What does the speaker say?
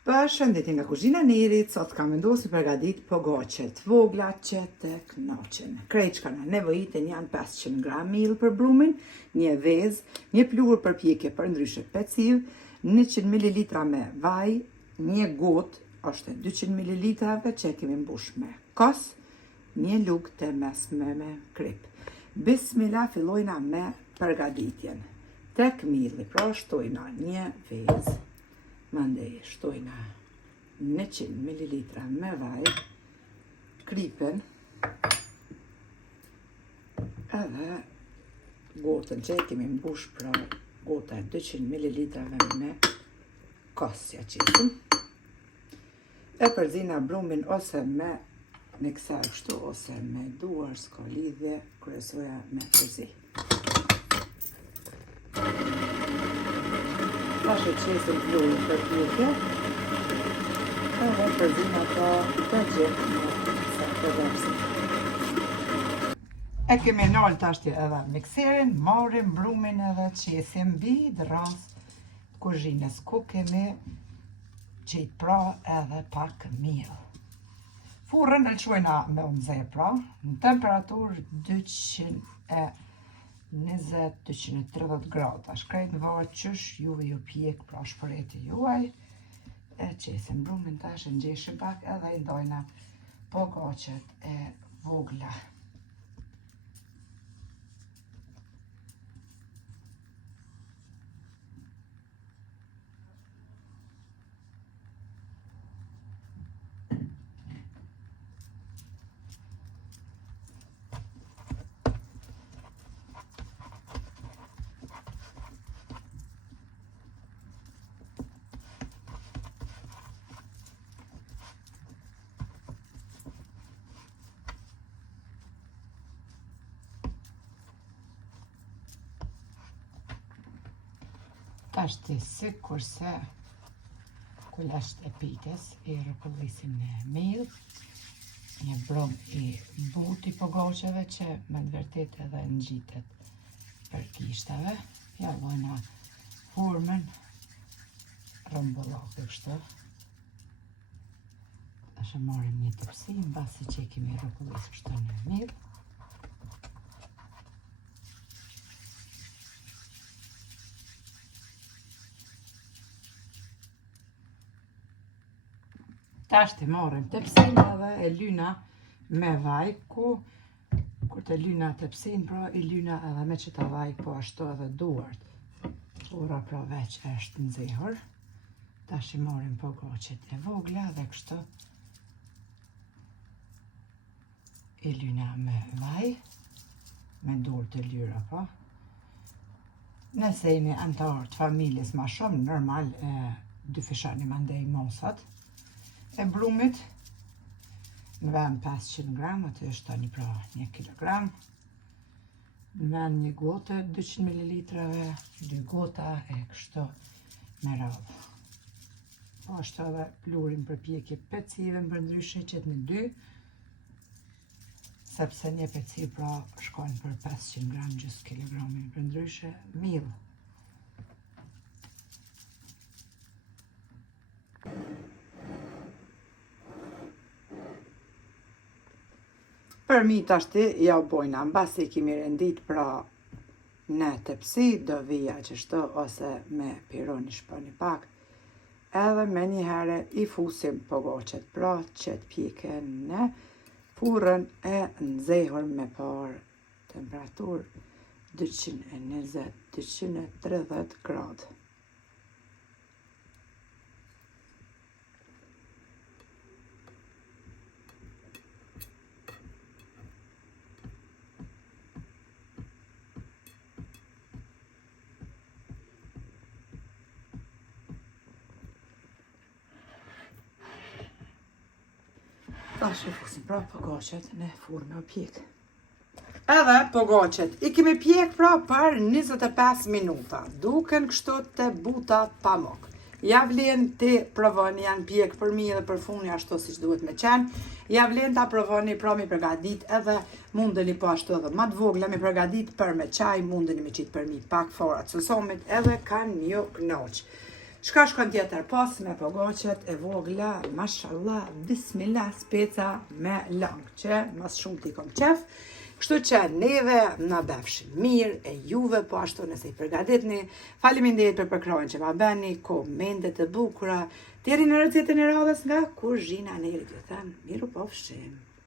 Përshëndetje nga kuzhina Nerit, sot kam vendosur të përgatit pogaçet vogla që të knoqen. Kreçka në nevojiten janë 500 gram miell për brumin, një vezë, një pluhur për pjekje për ndryshe peciv, 100 ml me vaj, një gotë, është 200 ml që kemi mbush me kos, një lugë të mesme me krip. Bismillah, fillojna me përgatitjen. Tek mielli, pra shtojna një vezë. Mandej shtojna 100 ml me vaj, kripen, edhe gotën që kemi mbush, pra gota 200 ml me kosja qesim. E përzina brumin ose me miksar kështu, ose me duar, s'ka lidhje, kryesoja me përzi. Tash e qesim pluhrin për pjekje, edhe përzina ta të gjithë në të dërësit. E kemi nalë tashti edhe mikserin, marrim brumin edhe qesim bid ras kuzhinës, ku kemi qit pra edhe pak miell. Furrën e lëshojna me umze pra, në temperaturë 220-230 gradë. Shkrejt në varet qysh juve ju pjek pra shpëreti juaj. E qesim brumin tash, e ngjeshim pak edhe i ndojna pogaçet e vogla. Tashti si kurse kulesht e pites i rëkullisim në miell, një brum i but i pogaçeve që me të vërtet edhe ngjitet për kishtave. Ja vojna hurmën, rëmbullake kështu. Tash e marrim një tepsi, mbasi që kemi rëkullis kështu në miell. Tash të marrim tepsin edhe e lyna me vaj, kur të lyna tepsin, pra i lyna edhe me qëta vaj, po ashtu edhe duart. Ora pra veç është nxehur. Tash i marrim pogaçet e vogla dhe kështu i lyna me vaj, me dur të lyra po. Nëse jemi antar të familjes ma shumë, normal dy fishani mandej mosat e brumit, në vend 500 gram, atë është tani pra 1 kilogram, në vend një gote 200 ml, 2 gota e kështu me radhë. Po ashtu edhe pluhurin për pjekje pecive për ndryshe qet në 2, sepse një peciv pra shkojnë për 500 gram gjys kilogramin për ndryshe miell. Për mi tashti ja u bojna, mbasi kemi rendit pra në tepsi, do vija qështu ose me pironi shponi pak, edhe me një herë i fusim pogaçet pra që të pjeken në furrën e nxehur me parë temperaturë 220-230 gradë. Tash e fusim pra pogaçet në furrë me pjek. Edhe pogaçet i kemi pjek pra për 25 minuta, duken kështu të buta pamuk. Ja vlen të provoni, janë pjek për mi edhe për funi ashtu siç duhet me qenë. Ja vlen ta provoni pra mi përgatit edhe mundeni po ashtu edhe ma të vogla mi përgatit për me qaj, mundeni me qitë për mi pak forat së somit edhe kanë një knoq. Çka shkon tjetër pas me pogoqet e vogla, mashallah, bismillah, speca me lang, që mas shumë ti kom qef. Kështu që neve na befshin mirë, e juve po ashtu nëse i përgatitni. Faleminderit për përkrojnë që ma bëni, komentet e bukura. Deri në recetën e radhës nga Kuzhina Nerit, ju them, miru pofshim.